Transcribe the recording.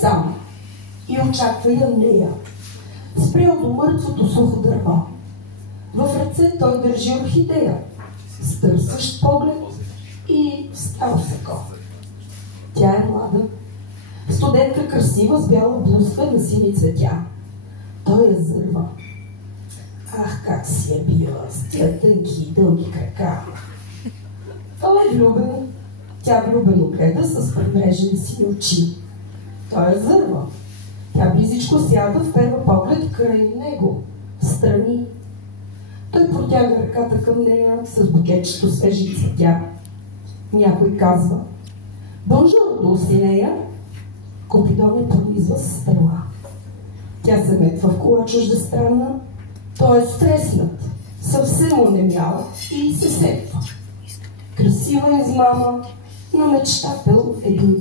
сам и очаква я нея. Спрял до мъртвото сухо дърво. В ръце той държи орхидея, с търсещ поглед и стал сако. Тя е млада, студентка красива с бяла блузка на сини цветя. Той я зърва. Ах, как си е била с тия тънки и дълги крака. Той е влюбен. Тя влюбено гледа с премрежени си очи. Той я зърва. Тя близичко сяда, вперва поглед край него, страни. Той протяга ръката към нея с букетчето свежи цветя. Някой казва: бонжур, Дулсинея. Купидон я пронизва с стрела. Тя се метва в кола чуждестранна. Той е стреснат, съвсем онемял и се сетва. Красива измама на мечтател един